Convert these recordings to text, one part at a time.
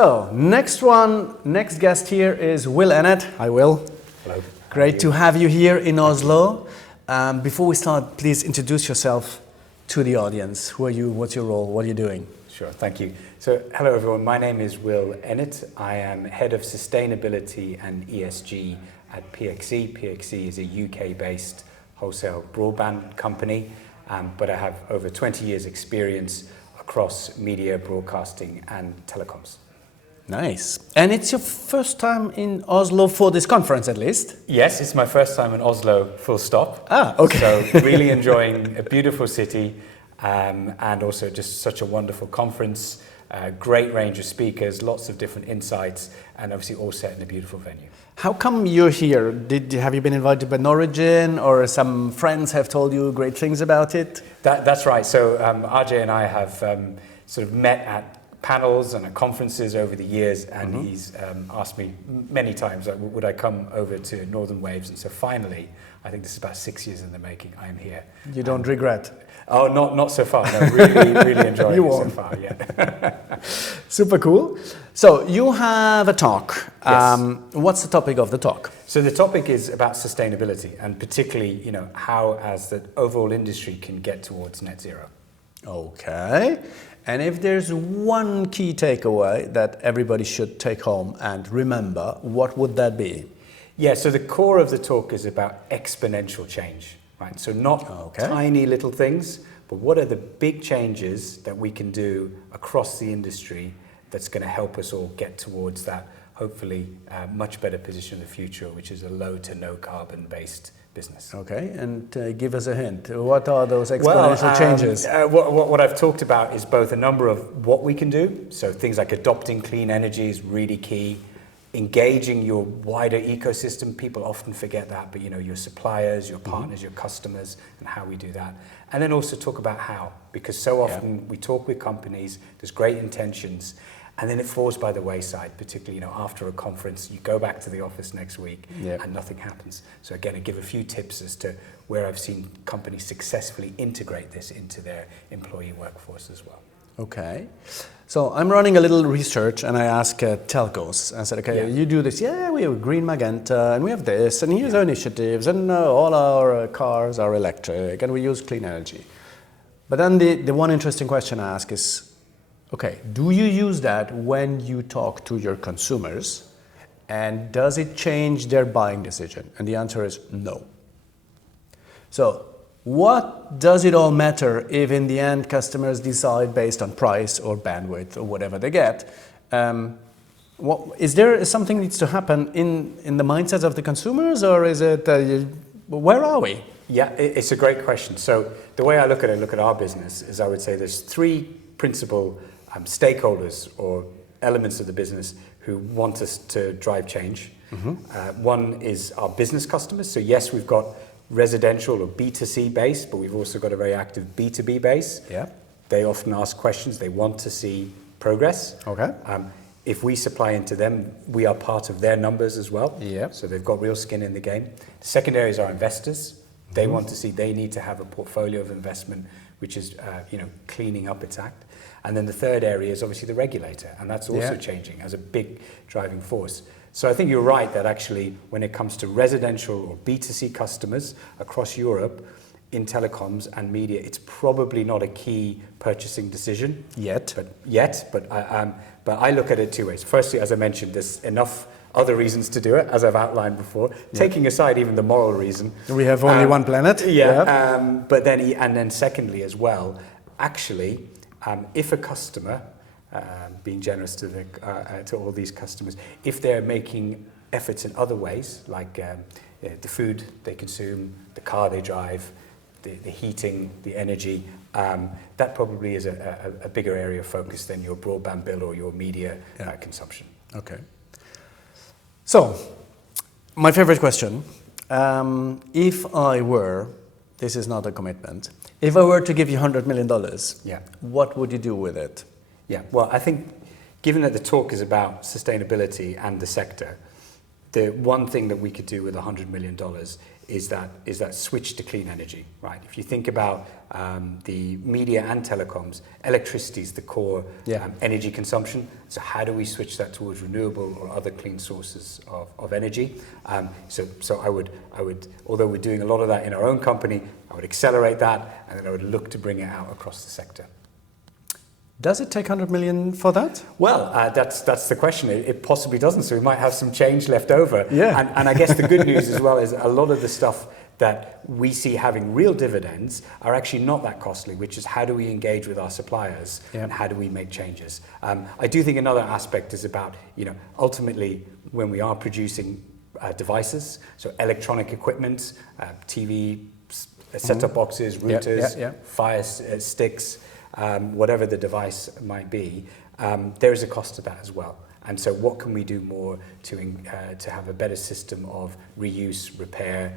So, next guest here is Will Ennett. Hi, Will. Hello. Great to have you here in Oslo. Before we start, please introduce yourself to the audience. Who are you? What's your role? What are you doing? Sure, thank you. So, hello everyone. My name is Will Ennett. I am Head of Sustainability and ESG at PXC. PXC is a UK-based wholesale broadband company, but I have over 20 years experience across media, broadcasting and telecoms. Nice. And it's your first time in Oslo for this conference, at least? Yes, it's my first time in Oslo, full stop. Ah, okay. So really enjoying a beautiful city and also just such a wonderful conference, great range of speakers, lots of different insights, and obviously all set in a beautiful venue. How come you're here? Have you been invited by Norigin, or some friends have told you great things about it? That's right. So Ajay and I have sort of met at panels and at conferences over the years, and he's asked me many times, like, would I come over to Northern Waves? And so finally, I think this is about 6 years in the making, I am here. You don't regret? Oh, not so far. No, really enjoying it so far. Yeah. Super cool. So you have a talk. Yes. What's the topic of the talk? So the topic is about sustainability, and particularly, how as the overall industry can get towards net zero. Okay. And if there's one key takeaway that everybody should take home and remember, what would that be? Yeah, so the core of the talk is about exponential change, right? So not tiny little things, but what are the big changes that we can do across the industry that's going to help us all get towards that, hopefully, much better position in the future, which is a low to no carbon based business. Okay, and give us a hint. What are those exponential changes? What I've talked about is both a number of what we can do, so things like adopting clean energy is really key, engaging your wider ecosystem, people often forget that, but your suppliers, your partners, your customers, and how we do that. And then also talk about how, because so often we talk with companies, there's great intentions, and then it falls by the wayside, particularly after a conference. You go back to the office next week and nothing happens. So again, I give a few tips as to where I've seen companies successfully integrate this into their employee workforce as well. Okay. So I'm running a little research, and I ask telcos. I said, okay, you do this. Yeah, we have Green Magenta, and we have this, and here's our initiatives, and all our cars are electric, and we use clean energy. But then the one interesting question I ask is, okay, do you use that when you talk to your consumers, and does it change their buying decision? And the answer is no. So what does it all matter if in the end customers decide based on price or bandwidth or whatever they get? Is there something needs to happen in the mindsets of the consumers, or is it, where are we? Yeah, it's a great question. So the way I look at our business is, I would say there's three principal stakeholders or elements of the business who want us to drive change. One is our business customers. So yes, we've got residential or B2C base, but we've also got a very active B2B base. Yeah. They often ask questions. They want to see progress. Okay. If we supply into them, we are part of their numbers as well. Yeah. So they've got real skin in the game. Secondary is our investors. They want to see, they need to have a portfolio of investment which is cleaning up its act. And then the third area is obviously the regulator, and that's also changing as a big driving force. So I think you're right that actually when it comes to residential or B2C customers across Europe in telecoms and media, it's probably not a key purchasing decision but I look at it two ways. Firstly, as I mentioned, there's enough other reasons to do it, as I've outlined before, taking aside even the moral reason. We have only one planet. But then secondly as well, actually, if a customer, being generous to all these customers, if they're making efforts in other ways, like the food they consume, the car they drive, the heating, the energy, that probably is a bigger area of focus than your broadband bill or your media consumption. Okay. So, my favorite question, if I were, this is not a commitment, if I were to give you $100 million, what would you do with it? Yeah, well, I think given that the talk is about sustainability and the sector, the one thing that we could do with $100 million is that switch to clean energy, right? If you think about the media and telecoms, electricity is the core energy consumption. So how do we switch that towards renewable or other clean sources of energy? So I would, although we're doing a lot of that in our own company, I would accelerate that, and then I would look to bring it out across the sector. Does it take 100 million for that? Well, that's the question. It possibly doesn't, so we might have some change left over. Yeah. And I guess the good news as well is a lot of the stuff that we see having real dividends are actually not that costly, which is how do we engage with our suppliers and how do we make changes. I do think another aspect is about, ultimately when we are producing devices, so electronic equipment, TV, set-top boxes, routers, fire sticks, whatever the device might be, there is a cost to that as well. And so what can we do more to have a better system of reuse, repair,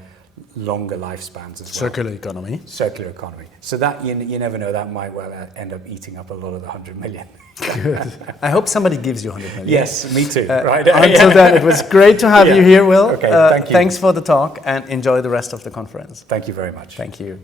longer lifespans as well? Circular economy. Circular economy. So that, you never know, that might well end up eating up a lot of the 100 million. Good. I hope somebody gives you 100 million. Yes, me too. Right. Until then, it was great to have you here, Will. Okay, thank you. Thanks for the talk, and enjoy the rest of the conference. Thank you very much. Thank you.